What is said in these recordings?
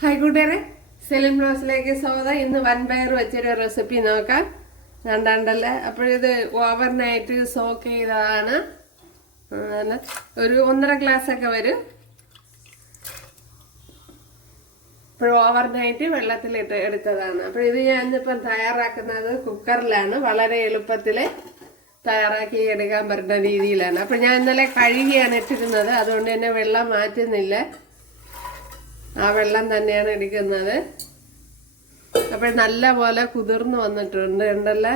Hi കൂട്ടുകാരെ, സെലിൻ ബ്ലോസിലേക്ക് സ്വാഗതം. ഇന്ന് വൻപയർ വെച്ചൊരു റെസിപ്പി നോക്കാം. രണ്ടാണ്ടല്ലേ, അപ്പോഴിത് ഓവർനൈറ്റ് സോക്ക് ചെയ്തതാണ്. ഒരു 1.5 ഗ്ലാസ് ഒക്കെ വരും. ഇപ്പോൾ ഓവർനൈറ്റ് വെള്ളത്തിലിട്ട് എടുത്തതാണ്. അപ്പോൾ ഇത് ഞാനിപ്പം തയ്യാറാക്കുന്നത് കുക്കറിലാണ്. വളരെ എളുപ്പത്തിൽ തയ്യാറാക്കി എടുക്കാൻ പറ്റുന്ന രീതിയിലാണ്. അപ്പോൾ ഞാൻ ഇന്നലെ കഴുകിയാണ് ഇട്ടിരുന്നത്, അതുകൊണ്ട് തന്നെ വെള്ളം മാറ്റുന്നില്ല. ആ വെള്ളം തന്നെയാണ് എടുക്കുന്നത്. അപ്പോൾ നല്ല പോലെ കുതിർന്ന് വന്നിട്ടുണ്ട് ഉണ്ടല്ലേ.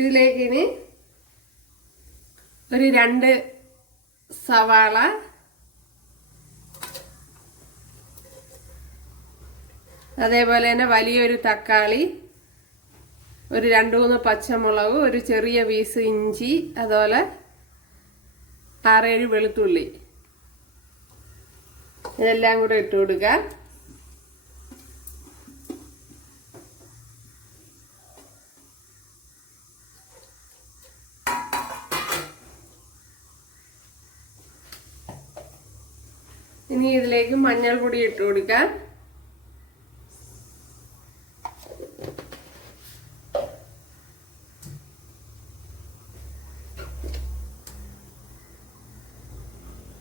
ഇതിലേക്ക് ഇനി ഒരു 2 സവാള, അതേപോലെ തന്നെ വലിയൊരു തക്കാളി, ഒരു 2-3 പച്ചമുളക്, ഒരു ചെറിയ പീസ് ഇഞ്ചി, അതുപോലെ 6-7 വെളുത്തുള്ളി, ഇതെല്ലാം കൂടെ ഇട്ട് കൊടുക്കുക. ഇനി ഇതിലേക്ക് മഞ്ഞൾപ്പൊടി ഇട്ട് കൊടുക്കാം.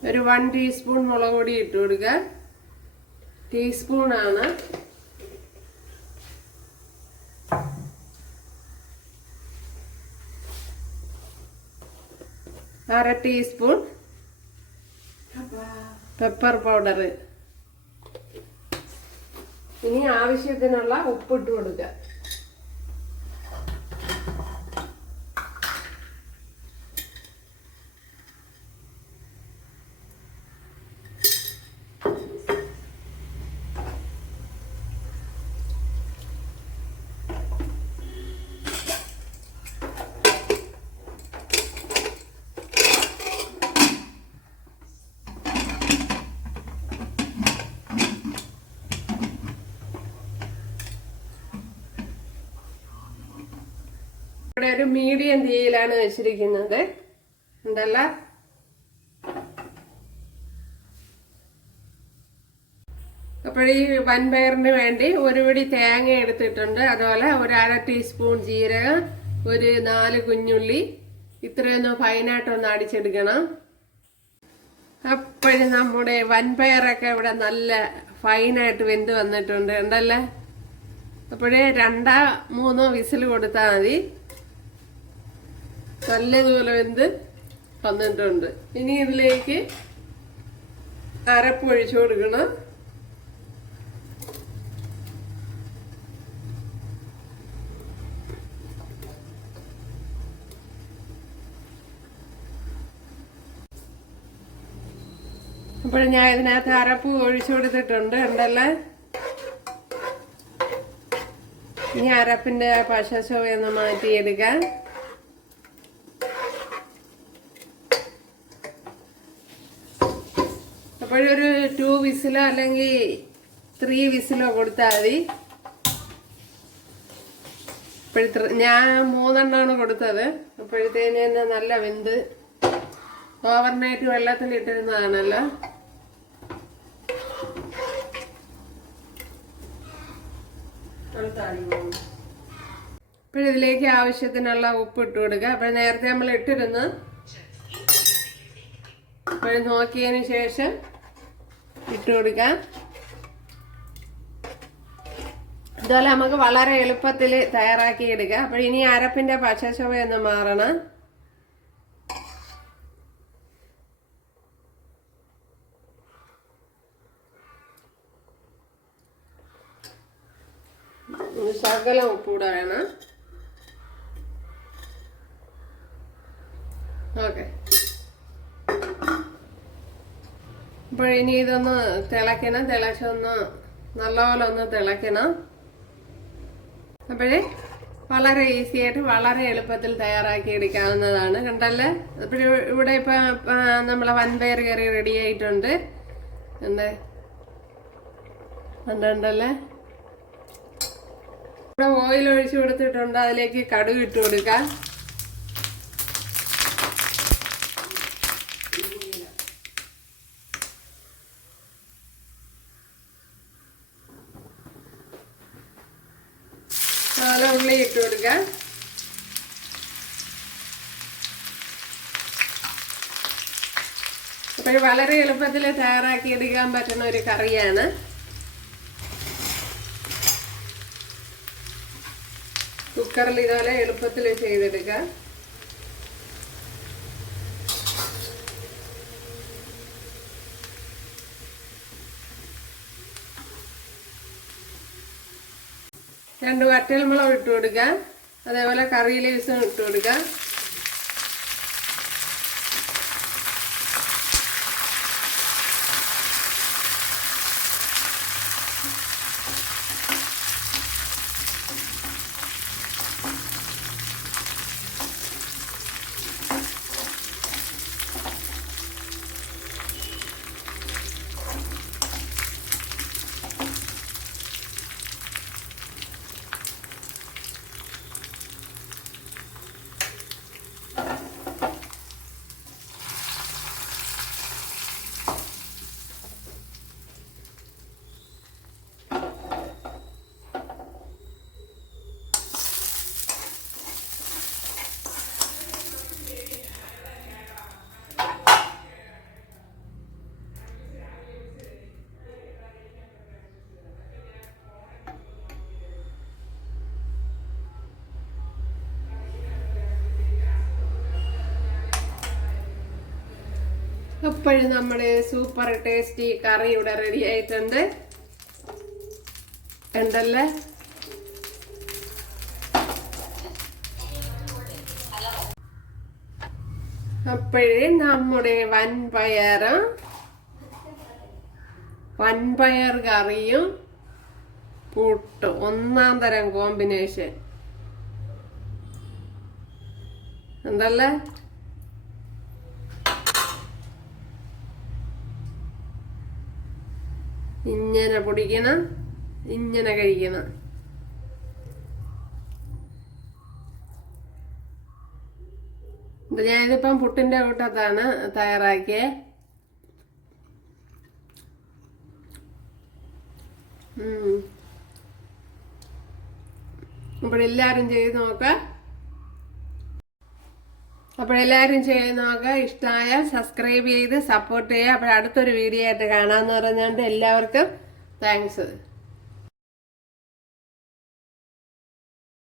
ഒരു 1 ടീസ്പൂൺ മുളക് പൊടി ഇട്ട് കൊടുക്കുക. ടീസ്പൂണാണ്. അര ടീസ്പൂൺ പെപ്പർ പൗഡർ. ഇനി ആവശ്യത്തിനുള്ള ഉപ്പിട്ട് കൊടുക്കുക. ഇവിടെ ഒരു മീഡിയം തീയിലാണ് വെച്ചിരിക്കുന്നത് ഉണ്ടല്ല. അപ്പോൾ ഈ വൻപയറിന് വേണ്ടി ഒരു പിടി തേങ്ങ എടുത്തിട്ടുണ്ട്. അതുപോലെ ഒരു 1/2 ടീസ്പൂൺ ജീരകം, ഒരു 4 കുഞ്ഞുള്ളി, ഇത്രയൊന്ന് ഫൈനായിട്ടൊന്ന് അടിച്ചെടുക്കണം. അപ്പോഴും നമ്മുടെ വൻപയറൊക്കെ ഇവിടെ നല്ല ഫൈനായിട്ട് വെന്ത് വന്നിട്ടുണ്ട് ഉണ്ടല്ലേ. അപ്പോഴേ 2-3 വിസിൽ കൊടുത്താൽ മതി. നല്ലതുപോലെ വെന്ത് വന്നിട്ടുണ്ട്. ഇനി ഇതിലേക്ക് അരപ്പ് ഒഴിച്ചു കൊടുക്കണം. അപ്പോൾ ഞാൻ ഇതിനകത്ത് അരപ്പ് ഒഴിച്ചു കൊടുത്തിട്ടുണ്ട് ഉണ്ടല്ലേ. ഇനി അരപ്പിന്റെ പശച്ചൊവയൊന്ന് മാറ്റിയെടുക്കാം. അപ്പോഴൊരു 2 വിസിലോ അല്ലെങ്കിൽ 3 വിസിലോ കൊടുത്താൽ മതി. ഞാൻ 3 എണ്ണമാണ് കൊടുത്തത്. അപ്പോഴത്തേന് തന്നെ നല്ല വെന്ത് ഓവർനൈറ്റ് വെള്ളത്തിലിട്ടിരുന്നതാണല്ലോ. ഇതിലേക്ക് ആവശ്യത്തിനുള്ള ഉപ്പ് ഇട്ട് കൊടുക്കുക. അപ്പോൾ നേരത്തെ നമ്മൾ ഇട്ടിരുന്നു. അപ്പോൾ നോക്കിയതിന് ശേഷം ഇട്ട് കൊടുക്കാം. ഇതുപോലെ നമുക്ക് വളരെ എളുപ്പത്തിൽ തയ്യാറാക്കി എടുക്കാം. അപ്പോൾ ഇനി അരപ്പിന്റെ പച്ചച്ചൊവയൊന്ന് മാറണം. ശകലം ഉപ്പൂടെ വേണം. ഓക്കെ. അപ്പോൾ ഇനി ഇതൊന്ന് തിളയ്ക്കണം. തിളച്ചൊന്ന് നല്ലപോലെ ഒന്ന് തിളയ്ക്കണം. അപ്പോഴേ വളരെ ഈസി ആയിട്ട് വളരെ എളുപ്പത്തിൽ തയ്യാറാക്കി എടുക്കാവുന്നതാണ് കണ്ടല്ലേ. അപ്പോൾ ഇവിടെ ഇപ്പം നമ്മളെ വൻപയർ കറി റെഡി ആയിട്ടുണ്ട്. ഉണ്ടല്ലേ. ഇവിടെ ഓയിൽ ഒഴിച്ചു കൊടുത്തിട്ടുണ്ട്. അതിലേക്ക് കടുക് ഇട്ട് കൊടുക്കാം. അതുപോലെ ഉള്ളി ഇട്ട് കൊടുക്കാം. അപ്പോൾ വളരെ എളുപ്പത്തിൽ തയ്യാറാക്കി എടുക്കാൻ പറ്റുന്ന ഒരു കറിയാണ്. കുക്കറിൽ ഇതുപോലെ എളുപ്പത്തിൽ ചെയ്തെടുക്കാം. രണ്ട് വറ്റൽമുളക് ഇട്ട് കൊടുക്കാം. അതേപോലെ കറി ലീവ്സും ഇട്ട് കൊടുക്കാം. അപ്പോഴും നമ്മുടെ സൂപ്പർ ടേസ്റ്റി കറി ഇവിടെ റെഡി ആയിട്ടുണ്ട്. ഉണ്ടല്ലേ? അപ്പോഴേ നമ്മുടെ വൻപയർ കറിയും പുട്ടും ഒന്നാം തരം കോമ്പിനേഷൻ. എന്തല്ലേ? ഇങ്ങനെ പൊടിക്കണം, ഇങ്ങനെ കഴിക്കണം. ഞാനിതിപ്പം പുട്ടിന്റെ കൂട്ടത്താണ് തയ്യാറാക്കിയേ. അപ്പോഴെല്ലാരും ചെയ്ത് നോക്കാം. ഇഷ്ടമായാൽ സബ്സ്ക്രൈബ് ചെയ്ത് സപ്പോർട്ട് ചെയ്യുക. അപ്പോൾ അടുത്തൊരു വീഡിയോ ആയിട്ട് കാണാമെന്ന് പറഞ്ഞുകൊണ്ട് എല്ലാവർക്കും താങ്ക്സ്.